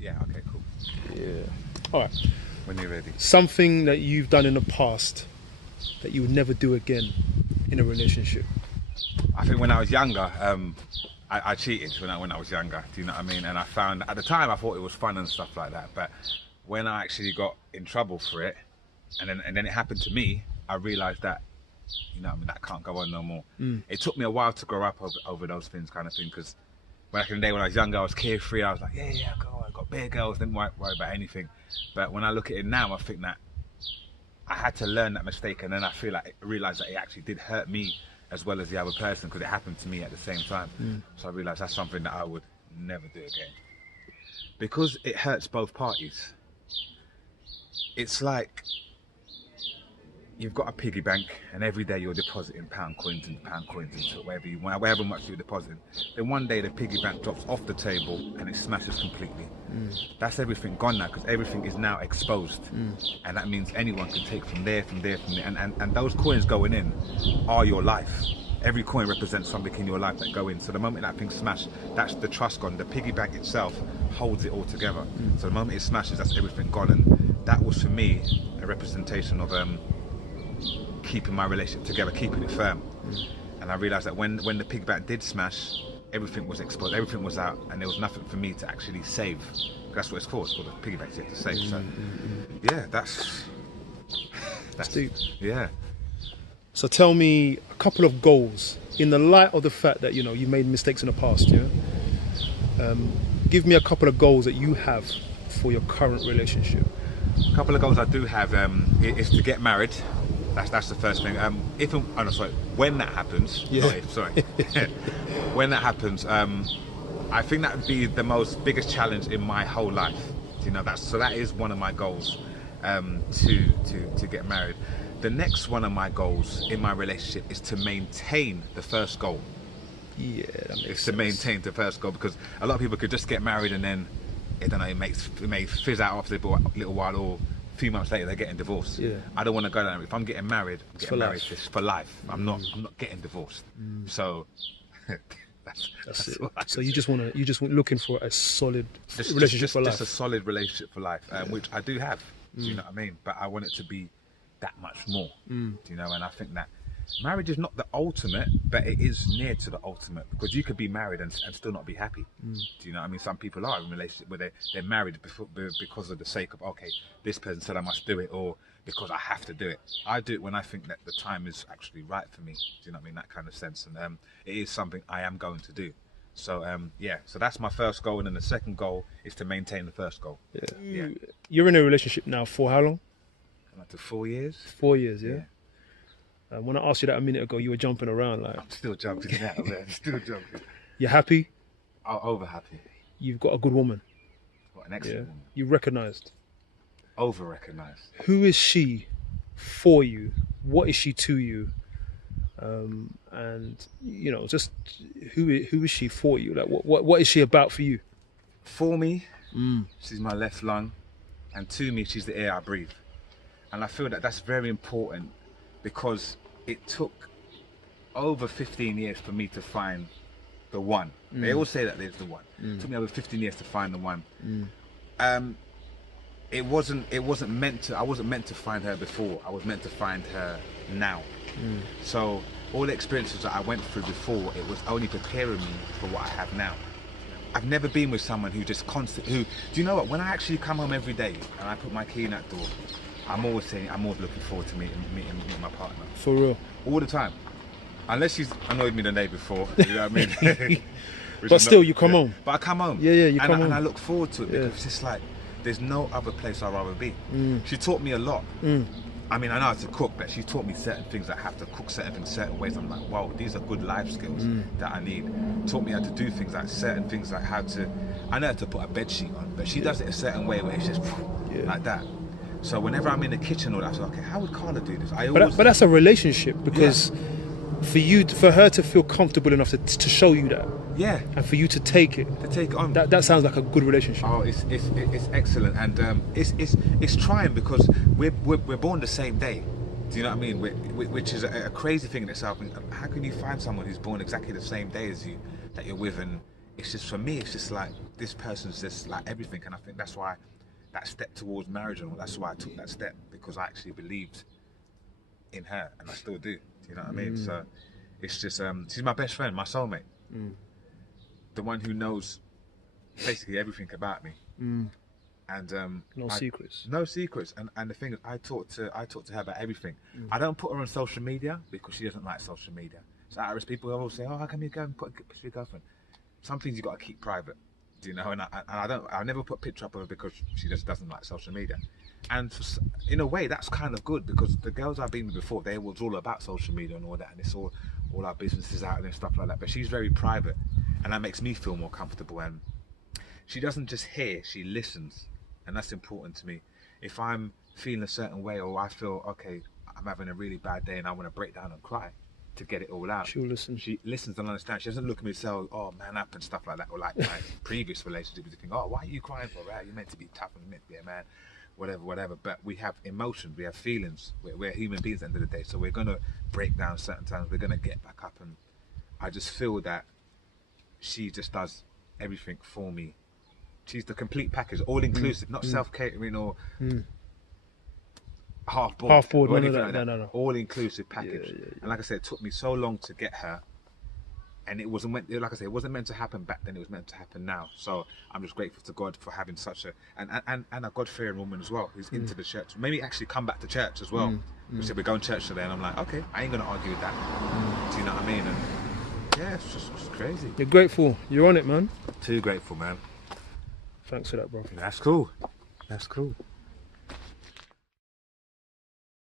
Yeah, okay, cool. Yeah. All right. When you're ready. Something that you've done in the past that you would never do again in a relationship. I think when I was younger, I cheated when I was younger. Do you know what I mean? And I found at the time I thought it was fun and stuff like that. But when I actually got in trouble for it, and then it happened to me, I realised that, you know what I mean, that can't go on no more. It took me a while to grow up over those things, kind of thing, because back in the day when I was younger, I was carefree. I was like, yeah, go on, I got bare girls, didn't worry about anything. But when I look at it now, I think that I had to learn that mistake, and then I realised that it actually did hurt me as well as the other person, because it happened to me at the same time. So I realised that's something that I would never do again, because it hurts both parties. It's like you've got a piggy bank, and every day you're depositing pound coins into whatever much you're depositing. Then one day the piggy bank drops off the table and it smashes completely. That's everything gone now, because everything is now exposed, and that means anyone can take from there, and those coins going in are your life. Every coin represents something in your life that go in. So the moment that thing's smashed, that's the trust gone. The piggy bank itself holds it all together. So the moment it smashes, that's everything gone, and that was for me a representation of keeping my relationship together, keeping it firm. And I realised that when the piggy bank did smash, everything was exposed, everything was out, and there was nothing for me to actually save. That's what it's called. It's called a piggy bank. You have to save. So yeah, that's deep. Yeah. So tell me a couple of goals in the light of the fact that, you know, you made mistakes in the past. Yeah. Give me a couple of goals that you have for your current relationship. A couple of goals I do have is to get married. That's the first thing. When that happens, when that happens, I think that would be the biggest challenge in my whole life. You know, that is one of my goals, to get married. The next one of my goals in my relationship is to maintain the first goal. Yeah, that makes sense. To maintain the first goal, because a lot of people could just get married and then, I don't know, it may fizz out after a little while, or a few months later they're getting divorced. Yeah. I don't want to go down. If I'm getting married, I'm getting married for life. I'm not getting divorced. So that's it. what So you just looking for a solid relationship for life. Just a solid relationship for life, which I do have. Do you know what I mean? But I want it to be that much more. Do you know? And I think that marriage is not the ultimate, but it is near to the ultimate, because you could be married and still not be happy. Do you know what I mean? Some people are in a relationship where they're married because of the sake of, okay, this person said I must do it, or because I have to do it. I do it when I think that the time is actually right for me. Do you know what I mean? That kind of sense. And it is something I am going to do. So so that's my first goal, and then the second goal is to maintain the first goal. Yeah. You're in a relationship now for how long? Up to 4 years. 4 years, yeah. When I asked you that a minute ago, you were jumping around like. I'm still jumping now, man. Still jumping. You're happy? Over happy. You've got a good woman. What an excellent woman. You recognised. Over recognised. Who is she for you? What is she to you? And you know, just who is she for you? Like, what is she about for you? For me, she's my left lung, and to me, she's the air I breathe. And I feel that that's very important, because it took over 15 years for me to find the one. They all say that there's the one. It took me over 15 years to find the one. I wasn't meant to find her before. I was meant to find her now. So all the experiences that I went through before, it was only preparing me for what I have now. I've never been with someone who just do you know what? When I actually come home every day and I put my key in that door, I'm always looking forward to meeting my partner. For real? All the time. Unless she's annoyed me the day before, you know what I mean? But still, you come home. But I come home. Yeah, you come home. And I look forward to it, because it's just like, there's no other place I'd rather be. She taught me a lot. I mean, I know how to cook, but she taught me certain things. I have to cook certain things certain ways. I'm like, wow, these are good life skills that I need. Taught me how to do things, like certain things, like how to, I know how to put a bed sheet on, but she does it a certain way where it's just like that. So whenever I'm in the kitchen, or that, I say, okay, how would Carla do this? But that's a relationship, because for her to feel comfortable enough to show you that, and for you to take it on, that sounds like a good relationship. Oh, it's excellent, and it's trying, because we're born the same day. Do you know what I mean? Which is a crazy thing in itself. How can you find someone who's born exactly the same day as you, that you're with, and it's just, for me, it's just like, this person's just like everything. And I think that's why that step towards marriage, and that's why I took that step, because I actually believed in her, and I still do. Do you know what I mean? So it's just, she's my best friend, my soulmate, the one who knows basically everything about me. And No secrets. No secrets. And the thing is, I talk to her about everything. I don't put her on social media because she doesn't like social media. So at risk, people always say, "Oh, how come you go and put a picture of your girlfriend?" Some things you got to keep private, do you know? And I never put a picture up of her because she just doesn't like social media. And in a way, that's kind of good, because the girls I've been with before, they was all about social media and all that, and it's all our businesses out there and stuff like that. But she's very private, and that makes me feel more comfortable. And she doesn't just hear; she listens, and that's important to me. If I'm feeling a certain way, or I feel, okay, I'm having a really bad day and I want to break down and cry to get it all out, She'll listen. She listens and understands. She doesn't look at me and say, "Oh, man up," and stuff like that, or like my previous relationship. You think, "Oh, why are you crying for that? You're meant to be tough and meant to be a man." Whatever. But we have emotions, we have feelings. We're human beings at the end of the day, so we're gonna break down certain times. We're gonna get back up, and I just feel that she just does everything for me. She's the complete package, all inclusive, not self-catering or half board. No. All inclusive package. And like I said, it took me so long to get her. And it wasn't meant, like I said, it wasn't meant to happen back then. It was meant to happen now. So I'm just grateful to God for having such a God-fearing woman as well, who's into the church. Maybe actually come back to church as well. We said we're going to church today, and I'm like, okay, I ain't gonna argue with that. Do you know what I mean? And yeah, it's crazy. You're grateful. You're on it, man. Too grateful, man. Thanks for that, bro. That's cool. That's cool.